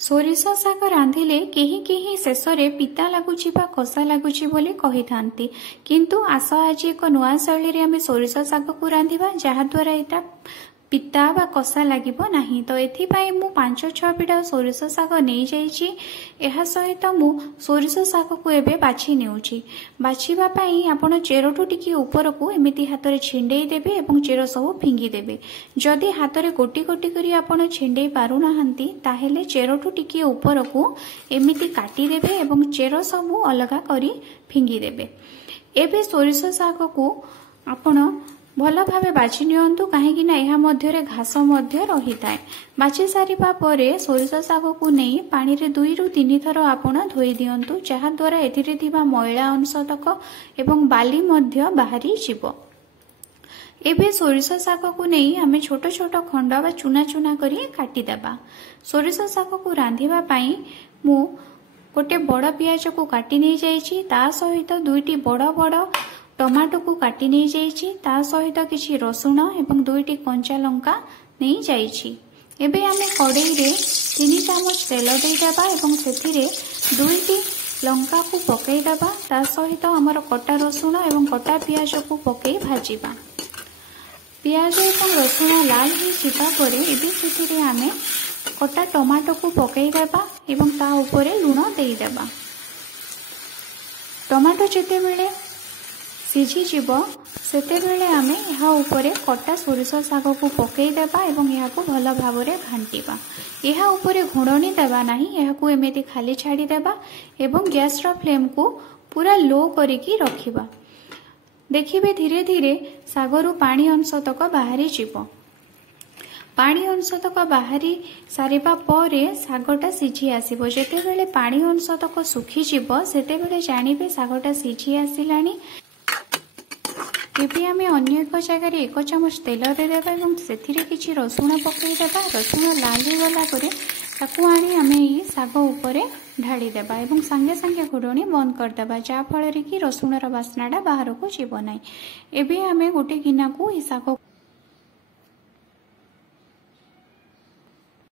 सोरिष शाग रांधिले केही केही शेषरे पिता लगुची बा कषा लगुची बोली कही थांती किंतु आस आज एक नुआ शैली रे आमे सोरिष शाग को रांधिबा जहा द्वारा एटा पिता बा कषा लागिबो नाही। तो एथिपाई मु 5-6 बिडा सोरिष शाग नै जाईची। एहा सहित मु सोरिष शाग को एबे बाछि नेउची। बाछिबा पई आपण चेरोटु टिकी ऊपर को एमिति हातरे छिंडेई देबे एवं चेरो सब फिंगी देबे। जदि हातरे गोटी गोटी करी आपण छिंडेई पारु नाहंती ताहेले चेरोटु टिकी ऊपर को एमिति काटी देबे एवं चेरो सब अलगा करी फिंगी देबे। एबे सोरिष शाग को आपण भल भावे बाछि नियंतु काहेकि ना एहा मध्यरे घास मध्य रही थाए। बाछि सारिबा परे सोरिष शाग को नहीं पानी रे 2-3 थर आपण धोई दियंतु जहा द्वारा एथिरे थिबा मैला अंशतक एवं बाली मध्य बाहरी जिवो। एबे सोरिष शाग को नहीं आमे छोट छोट खंड बा चुना चुना करी काटी देबा। सोरिष शाग को रांधिबा पई मु गोटे बड़ पियाज को काटी नै जाईची। ता सहित 2टी बड़ बड़ टमाटो को काटी नहीं जाइछि। ता सहित किछि रसुण एवं 2टी कंचा लंका नहीं जाइछि। एबे आमे कड़ाई रे 3 चामच तेल देई देबा एवं सेथिरे 2टी लंका को पकेई देबा। ता सहित हमर कटा रसुण एवं कटा पियाज को पकेई भाजिबा। पियाज एवं रसुण लाल हो जिबा परे एबे सेथिरे आमे कटा टमाटो को पकेई देबा एवं ता ऊपर लूण देई देबा। टमाटो जेते बेले सिझी जीव सेते बेले आमे यहाँ ऊपरे कटा सोरिष शाग को पकेई देबा एवं यहाँ को भल भाव रे घांटीबा। यहाँ ऊपरे घुड़नी देबा नाही। यहाँ को एमिति खाली छाड़ी देबा एवं गैस रो फ्लेम को पूरा लो करिकी रखिबा। देखिबे धीरे धीरे शागरु पानी अंश तक बाहरी जीव। पानी अंश तक बाहरी सारिबा परे शागटा सिझी आसीबो। जेते बेले पानी अंश तक सुखी जीव सेते बेले जानिबे शागटा सिझी आसिलानी। एबे आमे अन्य एक जगह 1 चामच तेल दे देबा एवं सेथिरे किछि रसुण पकेई देबा। रसुण लाल हो गला परे ताकू आनी आमे ई शाग ऊपरे ढाली देबा एवं संगे संगे घोड़नी बंद कर देबा जा फल रे कि रसुण रा बास्नाडा बाहर को जीव नाही। एबे आमे गोटे गिना को ई शाग